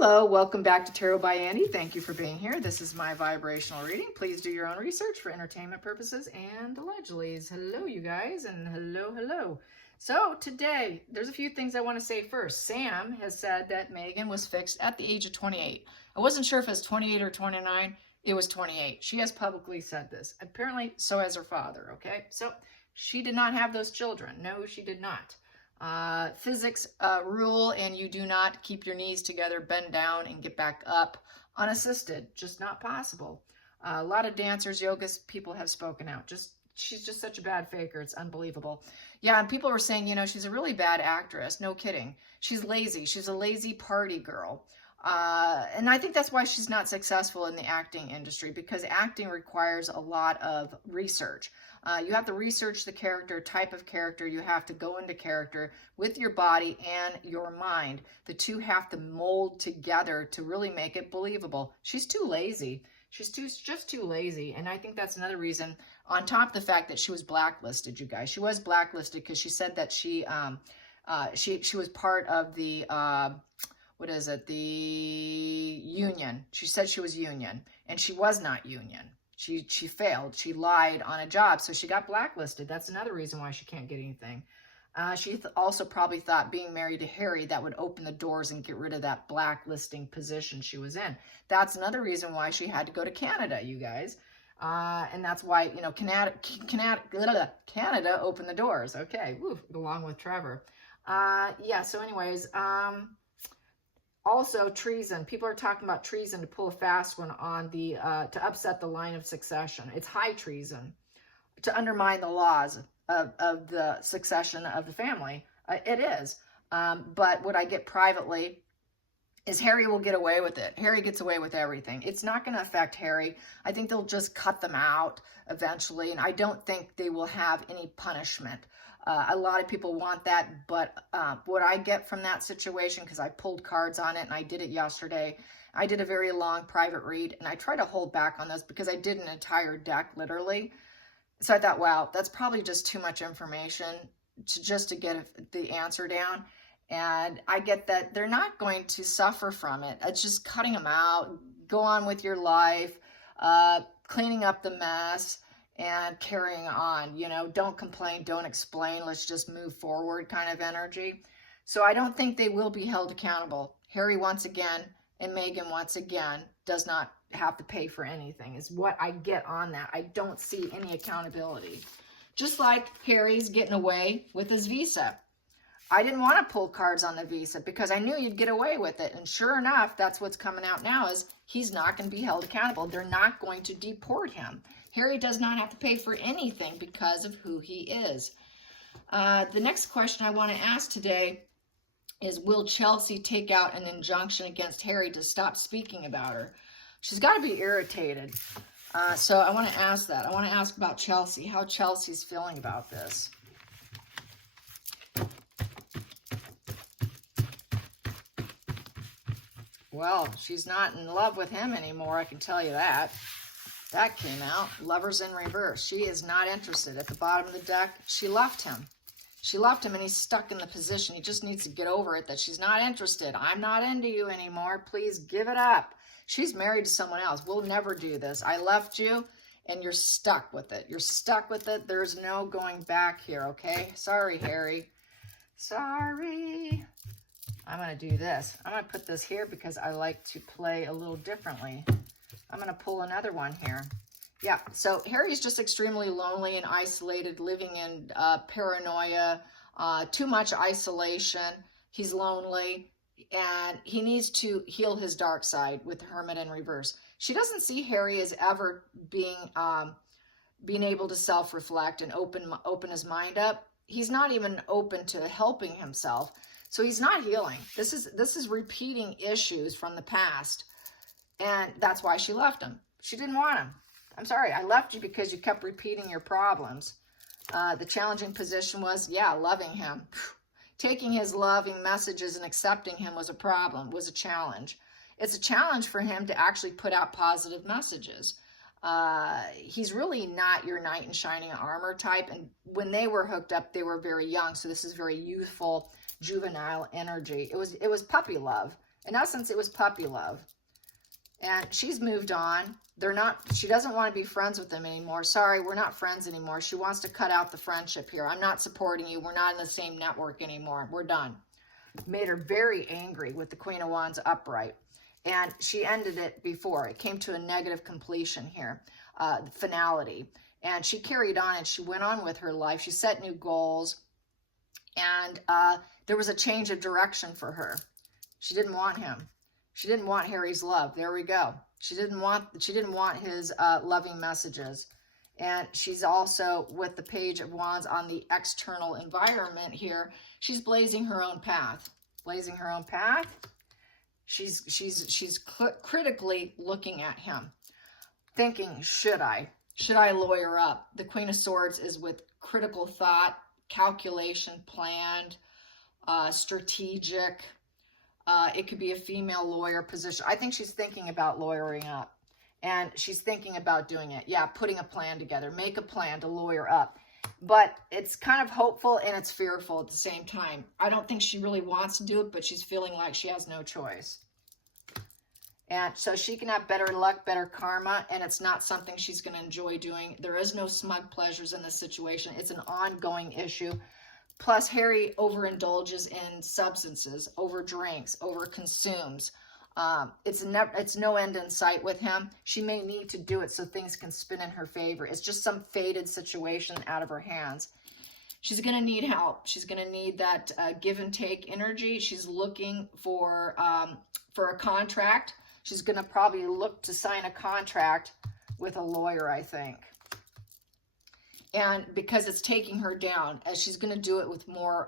Hello, welcome back to Tarot by Andy. Thank you for being here. This is my vibrational reading. Please do your own research for entertainment purposes and allegedly. Hello, you guys, and hello. So today, there's a few things I want to say first. Sam has said that Megan was fixed at the age of 28. I wasn't sure if it's 28 or 29. It was 28. She has publicly said this. Apparently, so has her father, okay? So she did not have those children. No, she did not. Physics rule, and you do not keep your knees together, bend down, and get back up unassisted. Just not possible. A lot of dancers, yogas, people have spoken out. She's just such a bad faker. It's unbelievable. Yeah, and people were saying, you know, she's a really bad actress. No kidding. She's lazy. She's a lazy party girl. And I think that's why she's not successful in the acting industry, because acting requires a lot of research. You have to research the character, type of character. You have to go into character with your body and your mind. The two have to mold together to really make it believable. She's too lazy. She's just too lazy. And I think that's another reason, on top of the fact that she was blacklisted, you guys. She was blacklisted because she said that she was part of the, the union. She said she was union, and she was not union. She failed. She lied on a job, so she got blacklisted. That's another reason why she can't get anything. She also probably thought being married to Harry, that would open the doors and get rid of that blacklisting position she was in. That's another reason why she had to go to Canada, you guys. And that's why, you know, Canada opened the doors. Okay, woo, along with Trevor. Yeah, so anyways, also, treason. People are talking about treason to pull a fast one on the, to upset the line of succession. It's high treason to undermine the laws of the succession of the family. It is. But what I get privately is Harry will get away with it. Harry gets away with everything. It's not going to affect Harry. I think they'll just cut them out eventually, and I don't think they will have any punishment. A lot of people want that, but what I get from that situation, because I pulled cards on it and I did it yesterday, I did a very long private read, and I try to hold back on this because I did an entire deck, literally. So I thought, wow, that's probably just too much information to get the answer down. And I get that they're not going to suffer from it. It's just cutting them out, go on with your life, cleaning up the mess, and carrying on. You know, don't complain, don't explain, let's just move forward kind of energy. So I don't think they will be held accountable. Harry, once again, and Meghan, once again, does not have to pay for anything, is what I get on that. I don't see any accountability. Just like Harry's getting away with his visa. I didn't want to pull cards on the visa because I knew you'd get away with it. And sure enough, that's what's coming out now, is he's not going to be held accountable. They're not going to deport him. Harry does not have to pay for anything because of who he is. The next question I want to ask today is, will Chelsea take out an injunction against Harry to stop speaking about her? She's got to be irritated. So I want to ask that. I want to ask about Chelsea, how Chelsea's feeling about this. Well, she's not in love with him anymore, I can tell you that. That came out. Lovers in reverse. She is not interested. At the bottom of the deck, she left him. She left him, and he's stuck in the position. He just needs to get over it, that she's not interested. I'm not into you anymore. Please give it up. She's married to someone else. We'll never do this. I left you, and you're stuck with it. You're stuck with it. There's no going back here, okay? Sorry, Harry. Sorry. I'm going to do this. I'm going to put this here because I like to play a little differently. I'm going to pull another one here. Yeah, so Harry's just extremely lonely and isolated, living in paranoia, too much isolation. He's lonely, and he needs to heal his dark side with the Hermit in reverse. She doesn't see Harry as ever being able to self-reflect and open his mind up. He's not even open to helping himself. So he's not healing. This is repeating issues from the past. And that's why she left him. She didn't want him. I'm sorry, I left you because you kept repeating your problems. The challenging position was, yeah, loving him. Taking his loving messages and accepting him was a problem, was a challenge. It's a challenge for him to actually put out positive messages. He's really not your knight in shining armor type. And when they were hooked up, they were very young. So this is very youthful, juvenile energy. It was puppy love. In essence, it was puppy love. And she's moved on. She doesn't want to be friends with them anymore. Sorry, we're not friends anymore. She wants to cut out the friendship here. I'm not supporting you. We're not in the same network anymore. We're done. Made her very angry with the Queen of Wands upright. And she ended it before. It came to a negative completion here, finality. And she carried on and she went on with her life. She set new goals. And there was a change of direction for her. She didn't want him. She didn't want Harry's love. There we go. She didn't want his loving messages. And she's also, with the Page of Wands on the external environment here, she's blazing her own path. Blazing her own path. She's critically looking at him, thinking, should I lawyer up? The Queen of Swords is with critical thought, calculation, planned, strategic. It could be a female lawyer position. I think she's thinking about lawyering up, and she's thinking about doing it. Yeah, putting a plan together, make a plan to lawyer up. But it's kind of hopeful and it's fearful at the same time. I don't think she really wants to do it, but she's feeling like she has no choice. And so she can have better luck, better karma, and it's not something she's going to enjoy doing. There is no smug pleasures in this situation. It's an ongoing issue. Plus, Harry overindulges in substances, overdrinks, overconsumes. It's no end in sight with him. She may need to do it so things can spin in her favor. It's just some fated situation out of her hands. She's going to need help. She's going to need that give and take energy. She's looking for a contract. She's going to probably look to sign a contract with a lawyer, I think. And because it's taking her down, as she's going to do it with more,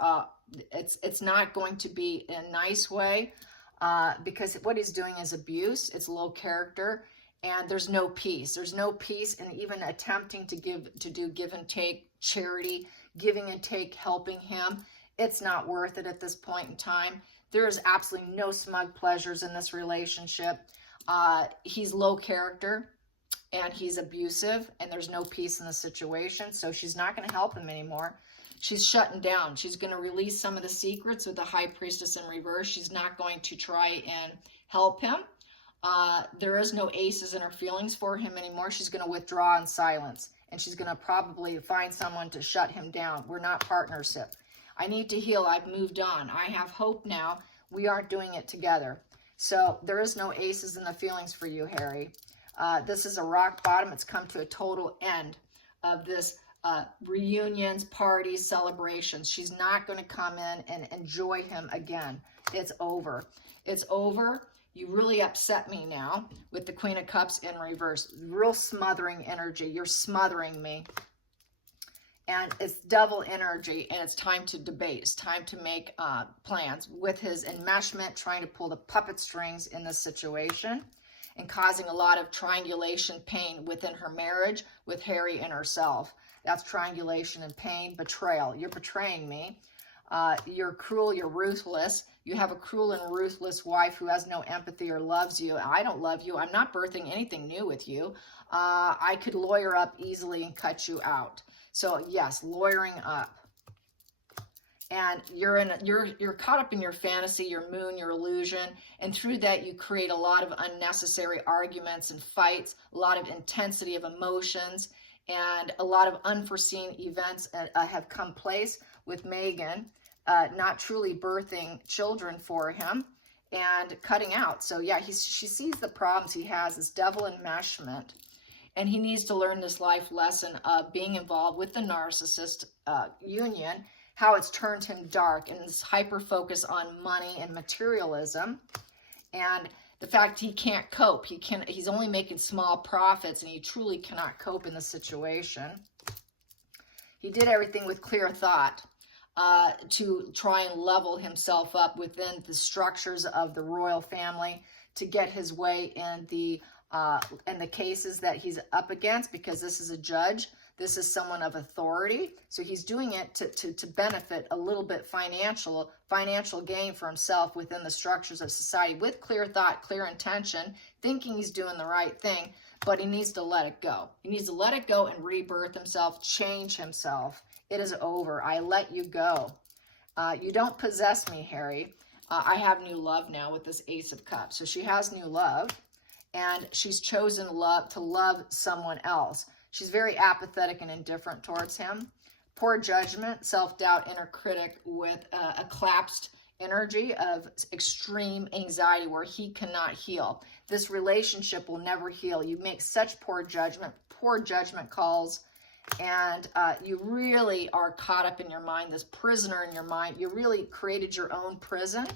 it's not going to be in a nice way, because what he's doing is abuse. It's low character, and there's no peace. There's no peace in even attempting to do give and take, charity, giving and take, helping him. It's not worth it at this point in time. There is absolutely no smug pleasures in this relationship. He's low character. And he's abusive, and there's no peace in the situation, so she's not going to help him anymore. She's shutting down. She's going to release some of the secrets with the High Priestess in reverse. She's not going to try and help him. There is no aces in her feelings for him anymore. She's going to withdraw in silence, and she's going to probably find someone to shut him down. We're not partnership. I need to heal. I've moved on. I have hope now. We aren't doing it together. So there is no aces in the feelings for you, Harry. This is a rock bottom. It's come to a total end of this reunions, parties, celebrations. She's not going to come in and enjoy him again. It's over. It's over. You really upset me now with the Queen of Cups in reverse. Real smothering energy. You're smothering me. And it's double energy, and it's time to debate. It's time to make plans with his enmeshment, trying to pull the puppet strings in this situation, and causing a lot of triangulation pain within her marriage with Harry and herself. That's triangulation and pain, betrayal. You're betraying me. You're cruel, you're ruthless. You have a cruel and ruthless wife who has no empathy or loves you. I don't love you. I'm not birthing anything new with you. I could lawyer up easily and cut you out. So yes, lawyering up. And you're caught up in your fantasy, your moon, your illusion, and through that you create a lot of unnecessary arguments and fights, a lot of intensity of emotions, and a lot of unforeseen events have come place with Megan, not truly birthing children for him and cutting out. So yeah, she sees the problems he has, this devil enmeshment, and he needs to learn this life lesson of being involved with the narcissist union, how it's turned him dark, and this hyper focus on money and materialism, and the fact he can't cope. He's only making small profits, and he truly cannot cope in the situation. He did everything with clear thought to try and level himself up within the structures of the royal family to get his way in the cases that he's up against, because this is a judge. This is someone of authority. So he's doing it to benefit a little bit financial gain for himself within the structures of society with clear thought, clear intention, thinking he's doing the right thing, but he needs to let it go. He needs to let it go and rebirth himself, change himself. It is over. I let you go. You don't possess me, Harry. I have new love now with this Ace of Cups. So she has new love, and she's chosen to love someone else. She's very apathetic and indifferent towards him. Poor judgment, self-doubt, inner critic with a collapsed energy of extreme anxiety where he cannot heal. This relationship will never heal. You make such poor judgment calls, and you really are caught up in your mind, this prisoner in your mind. You really created your own prison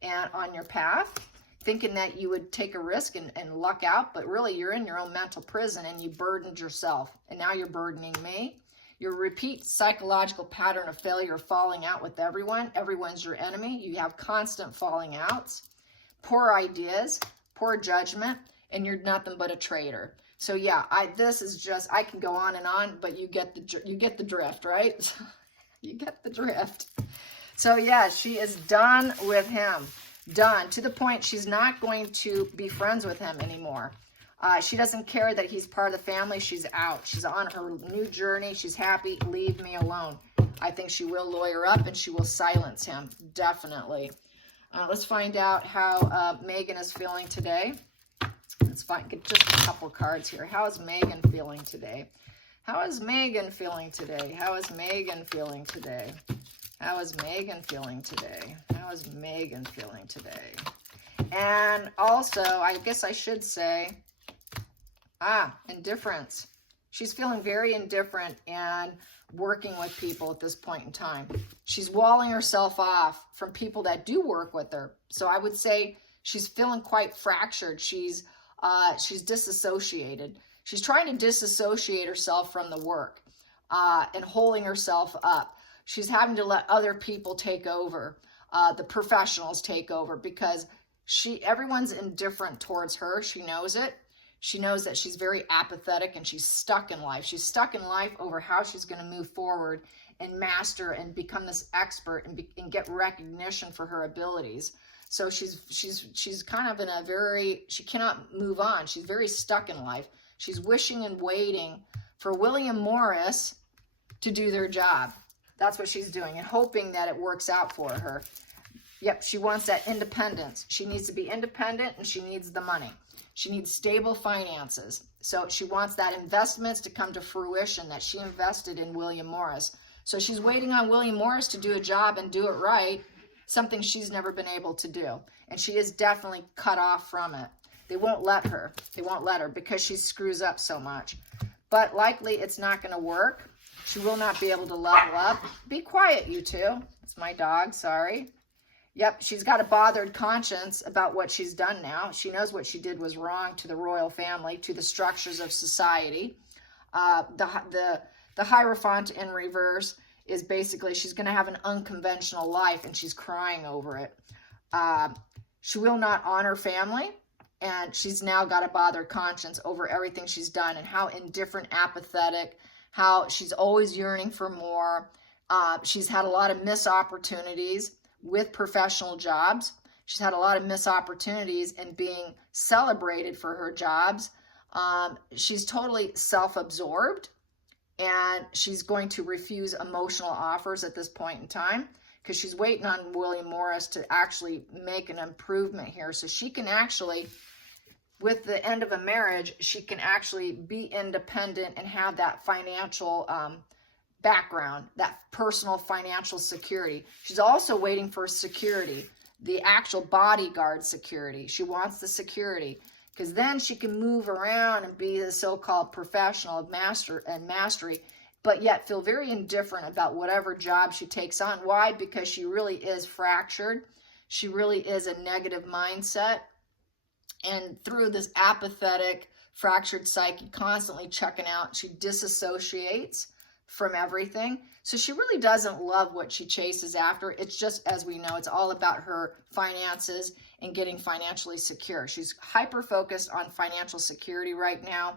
and on your path, thinking that you would take a risk and luck out, but really you're in your own mental prison, and you burdened yourself, and now you're burdening me. Your repeat psychological pattern of failure, falling out with everyone. Everyone's your enemy. You have constant falling outs, poor ideas, poor judgment, and you're nothing but a traitor. So yeah, this is just, I can go on and on, but you get the drift, right? You get the drift. So yeah, she is done with him. Done, to the point she's not going to be friends with him anymore. She doesn't care that he's part of the family. She's out. She's on her new journey. She's happy. Leave me alone. I think she will lawyer up, and she will silence him. Definitely. Let's find out how Megan is feeling today. Let's get just a couple cards here. How is Megan feeling today? How is Megan feeling today? How is Megan feeling today? How is Megan feeling today? How is Megan feeling today? And also, I guess I should say, indifference. She's feeling very indifferent and working with people at this point in time. She's walling herself off from people that do work with her. So I would say she's feeling quite fractured. She's disassociated. She's trying to disassociate herself from the work and holding herself up. She's having to let other people take over, the professionals take over, because everyone's indifferent towards her. She knows it. She knows that she's very apathetic, and she's stuck in life. She's stuck in life over how she's going to move forward and master and become this expert and get recognition for her abilities. So she's kind of in a she cannot move on. She's very stuck in life. She's wishing and waiting for William Morris to do their job. That's what she's doing, and hoping that it works out for her. Yep, she wants that independence. She needs to be independent, and she needs the money. She needs stable finances. So she wants that investments to come to fruition that she invested in William Morris. So she's waiting on William Morris to do a job and do it right, something she's never been able to do. And she is definitely cut off from it. They won't let her. They won't let her because she screws up so much. But likely it's not going to work. She will not be able to level up. Be quiet, you two. It's my dog, sorry. Yep, she's got a bothered conscience about what she's done now. She knows what she did was wrong to the royal family, to the structures of society. The Hierophant in reverse is basically she's going to have an unconventional life, and she's crying over it. She will not honor family, and she's now got a bothered conscience over everything she's done and how indifferent, apathetic, how she's always yearning for more. She's had a lot of missed opportunities with professional jobs. She's had a lot of missed opportunities and being celebrated for her jobs. She's totally self-absorbed, and she's going to refuse emotional offers at this point in time because she's waiting on William Morris to actually make an improvement here. So she can actually, with the end of a marriage, she can actually be independent and have that financial background, that personal financial security. She's also waiting for security, the actual bodyguard security. She wants the security because then she can move around and be the so-called professional of mastery, but yet feel very indifferent about whatever job she takes on. Why? Because she really is fractured. She really is a negative mindset. And through this apathetic, fractured psyche, constantly checking out, she disassociates from everything. So she really doesn't love what she chases after. It's just, as we know, it's all about her finances and getting financially secure. She's hyper focused on financial security right now,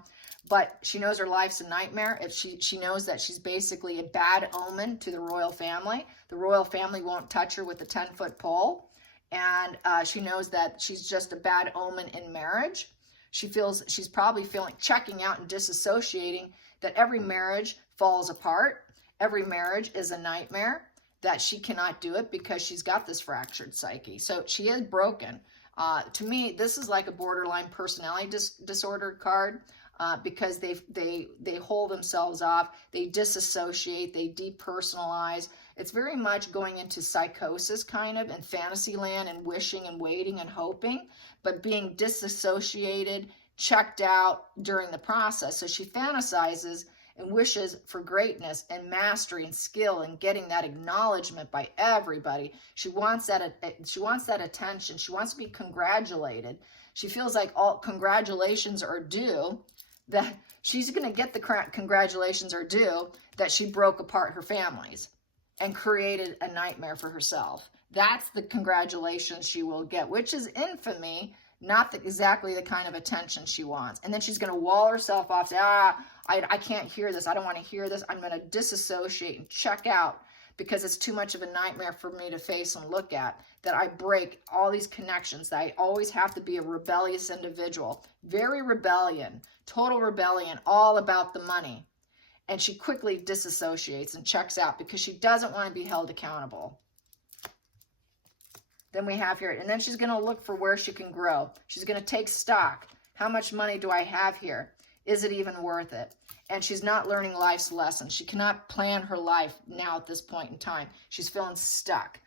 but she knows her life's a nightmare. If she knows that she's basically a bad omen to the royal family. The royal family won't touch her with a 10-foot pole. And she knows that she's just a bad omen in marriage. She's probably checking out and disassociating that every marriage falls apart. Every marriage is a nightmare. that she cannot do it because she's got this fractured psyche. So she is broken. To me, this is like a borderline personality disorder card. Because they hold themselves off, they disassociate, they depersonalize. It's very much going into psychosis kind of, and fantasy land, and wishing and waiting and hoping, but being disassociated, checked out during the process. So she fantasizes and wishes for greatness and mastery and skill and getting that acknowledgement by everybody. She wants that attention. She wants to be congratulated. She feels like all congratulations are due, that she's going to get the congratulations are due, that she broke apart her families and created a nightmare for herself. That's the congratulations she will get, which is infamy, not exactly the kind of attention she wants. And then she's going to wall herself off, say, I can't hear this. I don't want to hear this. I'm going to disassociate and check out because it's too much of a nightmare for me to face and look at, that I break all these connections, that I always have to be a rebellious individual. Very rebellion, total rebellion, all about the money. And she quickly disassociates and checks out because she doesn't want to be held accountable. Then we have here, and then she's going to look for where she can grow. She's going to take stock. How much money do I have here? Is it even worth it? And she's not learning life's lessons. She cannot plan her life now at this point in time. She's feeling stuck.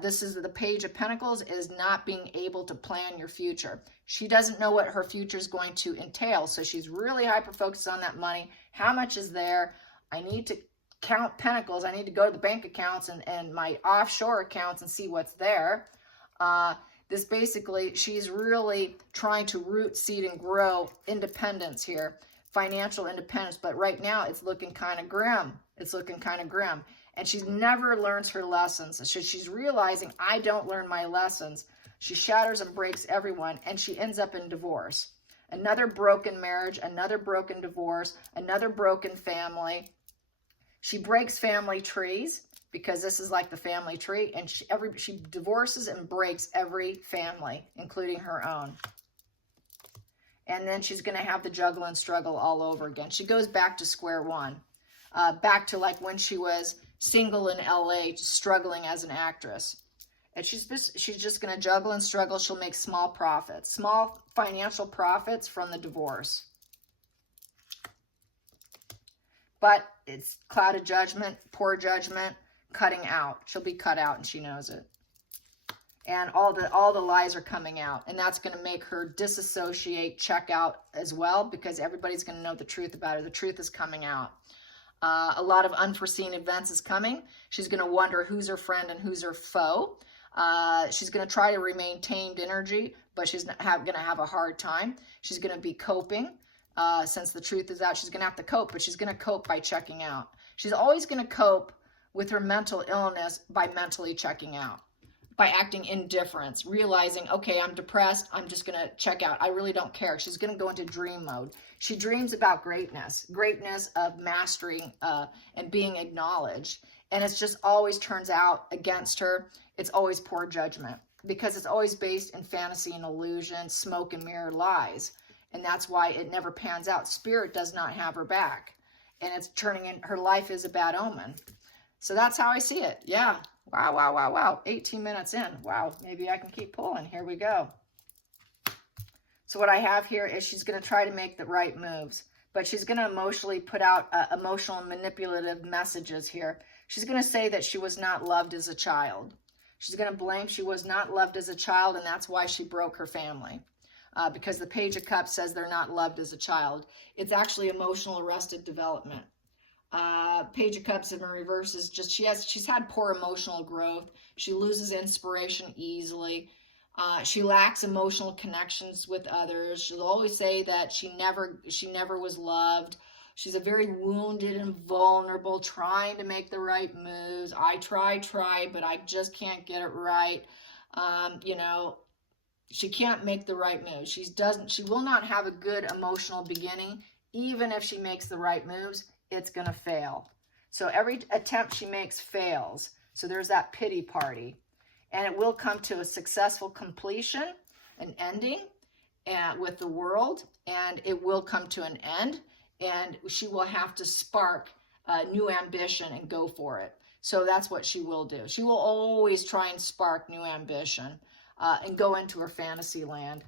This is the Page of Pentacles, is not being able to plan your future. She doesn't know what her future is going to entail. So she's really hyper-focused on that money. How much is there? I need to count pentacles. I need to go to the bank accounts and my offshore accounts and see what's there. This basically, she's really trying to root, seed, and grow independence here. Financial independence, but right now it's looking kind of grim. It's looking kind of grim. And she never learns her lessons. So she's realizing, I don't learn my lessons. She shatters and breaks everyone, and she ends up in divorce. Another broken marriage, another broken divorce, another broken family. She breaks family trees, because this is like the family tree, and she divorces and breaks every family, including her own. And then she's going to have the juggle and struggle all over again. She goes back to square one, back to like when she was single in LA, struggling as an actress. And she's just going to juggle and struggle. She'll make small profits, small financial profits from the divorce. But it's cloud of judgment, poor judgment, cutting out. She'll be cut out, and she knows it. And all the lies are coming out, and that's going to make her disassociate, check out as well, because everybody's going to know the truth about her. The truth is coming out. A lot of unforeseen events is coming. She's going to wonder who's her friend and who's her foe. She's going to try to remain tamed energy, but she's going to have a hard time. She's going to be coping. Since the truth is out, she's going to have to cope, but she's going to cope by checking out. She's always going to cope with her mental illness by mentally checking out, by acting indifference, realizing, okay, I'm depressed, I'm just going to check out. I really don't care. She's going to go into dream mode. She dreams about greatness of mastering and being acknowledged. And it just always turns out against her. It's always poor judgment, because it's always based in fantasy and illusion, smoke and mirror lies. And that's why it never pans out. Spirit does not have her back. And it's turning in, her life is a bad omen. So that's how I see it. Yeah. Wow, wow, wow, wow. 18 minutes in. Wow. Maybe I can keep pulling. Here we go. So what I have here is she's going to try to make the right moves, but she's going to emotionally put out emotional and manipulative messages here. She's going to say that she was not loved as a child. She's going to blame she was not loved as a child, and that's why she broke her family. Because the Page of Cups says they're not loved as a child. It's actually emotional arrested development. Page of Cups in reverse is just, she's had poor emotional growth. She loses inspiration easily. She lacks emotional connections with others. She'll always say that she never was loved. She's a very wounded and vulnerable, trying to make the right moves. I try, but I just can't get it right. You know, she can't make the right moves. She will not have a good emotional beginning. Even if she makes the right moves, it's going to fail. So every attempt she makes fails. So there's that pity party. And it will come to a successful completion, an ending with the world. And it will come to an end. And she will have to spark new ambition and go for it. So that's what she will do. She will always try and spark new ambition and go into her fantasy land.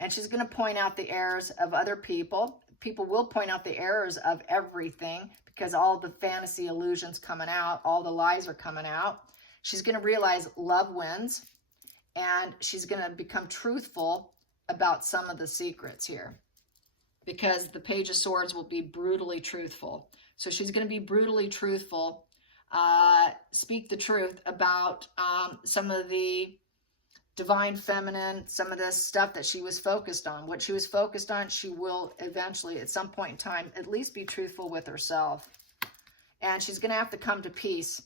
And she's going to point out the errors of other people. People will point out the errors of everything because all the fantasy illusions coming out, all the lies are coming out. She's going to realize love wins, and she's going to become truthful about some of the secrets here because the Page of Swords will be brutally truthful. So she's going to be brutally truthful, speak the truth about some of the divine feminine, some of this stuff that she was focused on. What she was focused on, she will eventually, at some point in time, at least be truthful with herself. And she's going to have to come to peace.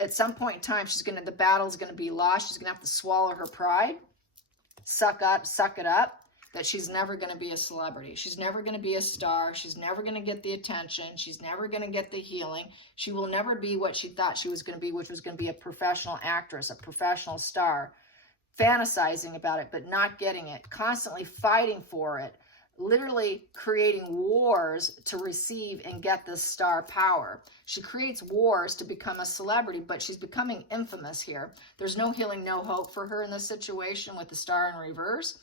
At some point in time, the battle's going to be lost. She's going to have to swallow her pride, suck it up, that she's never going to be a celebrity. She's never going to be a star. She's never going to get the attention. She's never going to get the healing. She will never be what she thought she was going to be, which was going to be a professional actress, a professional star. Fantasizing about it, but not getting it, constantly fighting for it, literally creating wars to receive and get this star power. She creates wars to become a celebrity, but she's becoming infamous here. There's no healing, no hope for her in this situation with the star in reverse.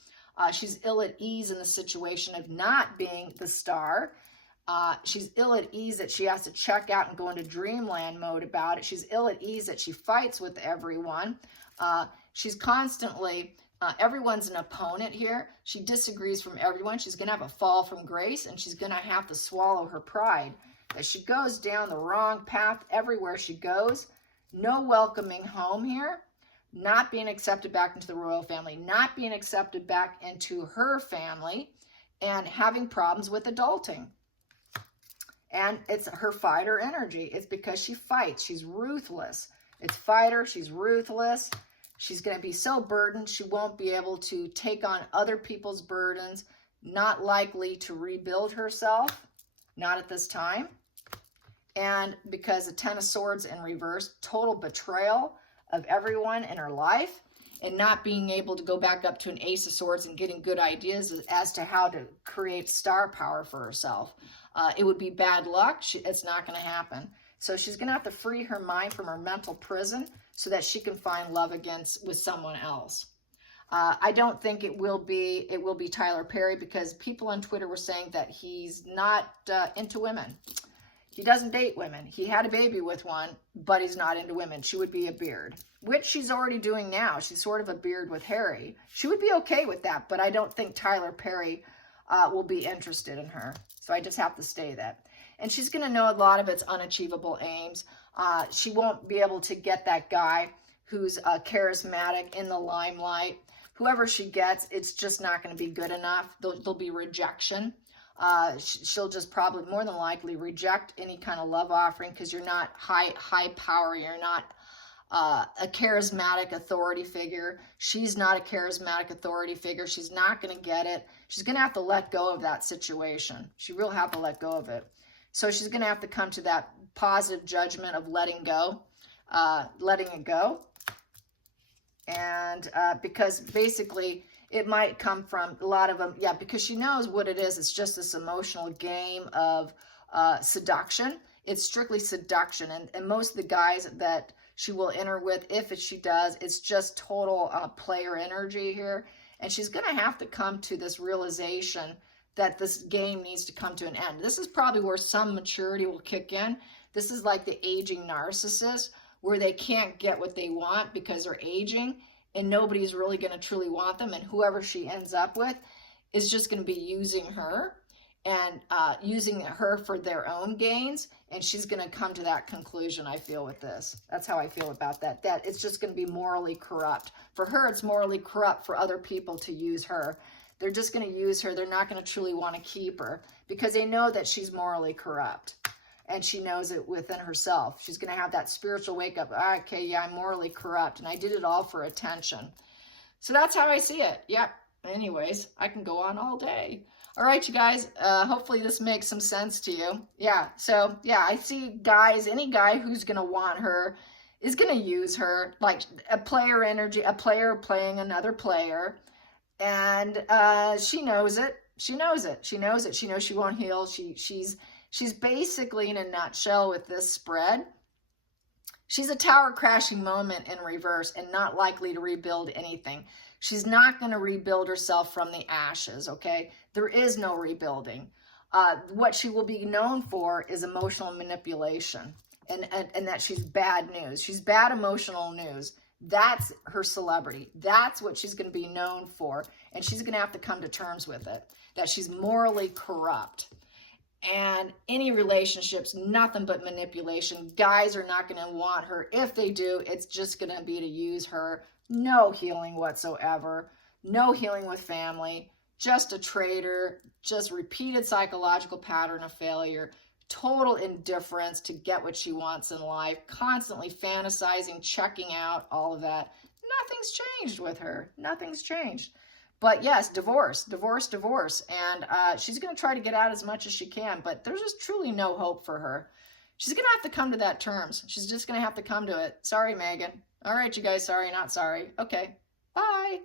She's ill at ease in the situation of not being the star. She's ill at ease that she has to check out and go into dreamland mode about it. She's ill at ease that she fights with everyone. She's constantly, everyone's an opponent here. She disagrees from everyone. She's going to have a fall from grace, and she's going to have to swallow her pride. As she goes down the wrong path everywhere she goes, no welcoming home here, not being accepted back into the royal family, not being accepted back into her family, and having problems with adulting. And it's her fighter energy. It's because she fights. She's ruthless. It's fighter. She's ruthless. She's going to be so burdened, she won't be able to take on other people's burdens, not likely to rebuild herself, not at this time. And because the Ten of Swords in reverse, total betrayal of everyone in her life, and not being able to go back up to an Ace of Swords and getting good ideas as to how to create star power for herself. It would be bad luck. It's not going to happen. So she's going to have to free her mind from her mental prison so that she can find love again with someone else. I don't think it will be Tyler Perry, because people on Twitter were saying that he's not into women. He doesn't date women. He had a baby with one, but he's not into women. She would be a beard, which she's already doing now. She's sort of a beard with Harry. She would be okay with that, but I don't think Tyler Perry will be interested in her. So I just have to say that. And she's going to know a lot of its unachievable aims. She won't be able to get that guy who's charismatic in the limelight. Whoever she gets, it's just not going to be good enough. There'll be rejection. She'll just probably more than likely reject any kind of love offering because you're not high power. You're not a charismatic authority figure. She's not a charismatic authority figure. She's not going to get it. She's going to have to let go of that situation. She will have to let go of it. So she's going to have to come to that positive judgment of letting it go. And because basically it might come from a lot of them, because she knows what it is. It's just this emotional game of seduction. It's strictly seduction. And most of the guys that she will enter with, if she does, it's just total player energy here. And she's going to have to come to this realization that this game needs to come to an end. This is probably where some maturity will kick in. This is like the aging narcissist, where they can't get what they want because they're aging and nobody's really going to truly want them. And whoever she ends up with is just going to be using her and using her for their own gains. And she's going to come to that conclusion, I feel, with this. That's how I feel about that. That it's just going to be morally corrupt. For her, it's morally corrupt for other people to use her. They're just going to use her. They're not going to truly want to keep her because they know that she's morally corrupt. And she knows it within herself. She's going to have that spiritual wake up. Okay, yeah, I'm morally corrupt. And I did it all for attention. So that's how I see it. Yep. Anyways, I can go on all day. All right, you guys. Hopefully this makes some sense to you. Yeah. So, yeah, I see guys, any guy who's going to want her is going to use her. Like a player energy, a player playing another player. And she knows it. She knows it. She knows it. She knows she won't heal. She's basically, in a nutshell, with this spread, she's a tower crashing moment in reverse and not likely to rebuild anything. She's not going to rebuild herself from the ashes, okay? There is no rebuilding. What she will be known for is emotional manipulation, and that she's bad news. She's bad emotional news. That's her celebrity. That's what she's going to be known for, and she's going to have to come to terms with it, that she's morally corrupt. And any relationships, nothing but manipulation. Guys are not going to want her. If they do, it's just going to be to use her. No healing whatsoever. No healing with family. Just a traitor. Just repeated psychological pattern of failure. Total indifference to get what she wants in life. Constantly fantasizing, checking out, all of that. Nothing's changed with her. Nothing's changed. But yes, divorce. And she's going to try to get out as much as she can, but there's just truly no hope for her. She's going to have to come to that terms. She's just going to have to come to it. Sorry, Megan. All right, you guys, sorry, not sorry. Okay, bye.